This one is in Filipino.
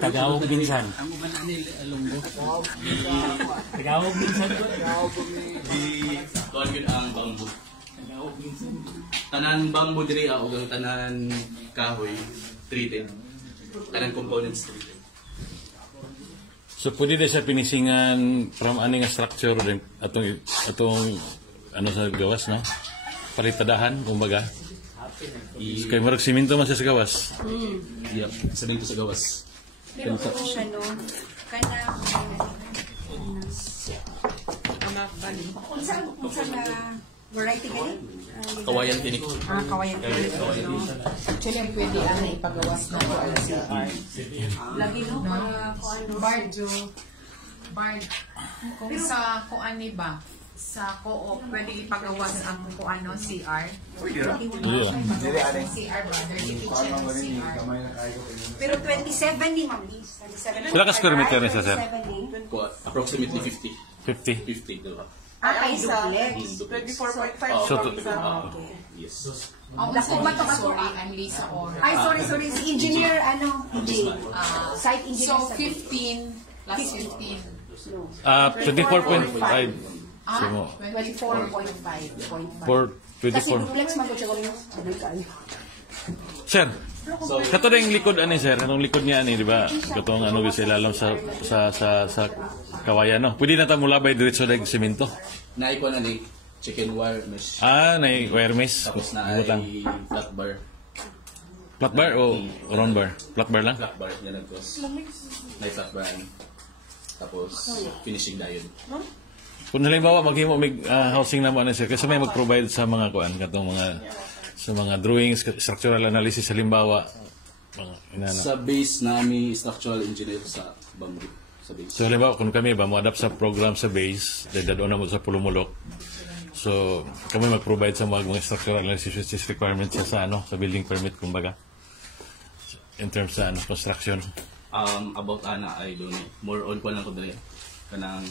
Tagawog minsan. Ang uban ani Alonggo. Tagawog minsan ko. Di tuan gyud ang bamboo. Tagawog minsan. Tanan bamboo diri ug ang tanan kahoy treated. Tanan components treated. So pwede na siya pinisingan from ani nga structure din atong ano sa gawas no? Palitadahan kumbaga. Kay marag simento man siya sa gawas. Yep, simento sa gawas. Pero kung ano, unsa na variety gani? Kawayan tinik. Kawayan tinik. Actually, ang pwede ang ipagawas na ko ang CR. Lagi no, para kung ano. Bard, kung sa kuan ni ba, sa co-op, pwede ipagawas ang kung ano, CR. CR, brother, kitchen ng CR. Pero 27 ni Ma'am Liz. 27. Sila ka square meter ni sa sir? Approximately 50. 50. 50 diba? Kay duplex. 24.5. So, Yes. Lako ba to Sorry, I'm Lisa Ora. Ay, sorry. Si engineer, site engineer. So, 15 plus 15. 24.5. Ah, 24.5. For Kasi 24. duplex man ko siya gawin. Sir, kato na yung likod ani sir, anong likod niya ani, di ba? Katong ano sa ilalim sa kawayan no. Pwede na ta mulabay diretso dag semento. Naay ko na ni chicken wire mesh. Na wire mesh. Tapos na ay flat bar. Flat bar o round bar? Flat bar lang? Flat bar yan ang cost. Naay flat bar. Tapos finishing diode. Kung halimbawa maghimo mig housing na mo ani sir, kasi may mag-provide sa mga kuan katong mga drawings, structural analysis halimbawa mga inana. Sa base nami structural engineer sa bamboo sa base. So halimbawa kung kami ba mo adapt sa program sa base, dadon na mo sa Pulumulok. So kami mag-provide sa mga structural analysis which is requirements sa sa building permit kumbaga. In terms sa construction. About ana I don't know. More on ko lang ko dali kanang